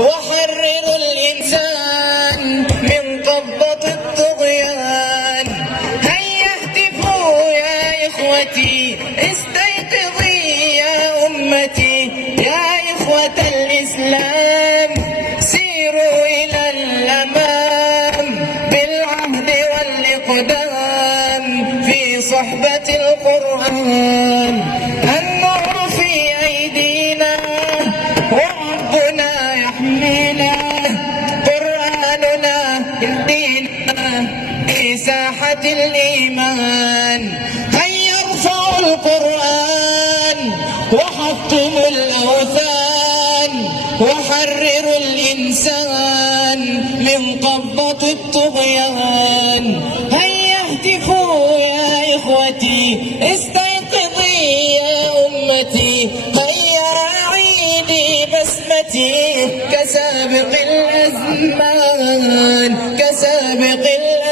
وحرروا الإنسان من قبضة الطغيان. هيا اهتفوا يا إخوتي، استيقظي يا أمتي، يا إخوة الإسلام سيروا إلى الأمام بالعهد والإقدام في صحبة القرآن. النور في أيدينا وربنا يحمينا، قرآننا يهدينا في ساحة الإيمان. هيا ارفعوا القرآن وحطموا الأوثان، وحرروا الإنسان من قبضة الطغيان. هيا اهتفوا يا إخوتي، استيقظي يا أمتي، هيا عيدي بسمتي كسابق الأزمان، كسابق الأزمان.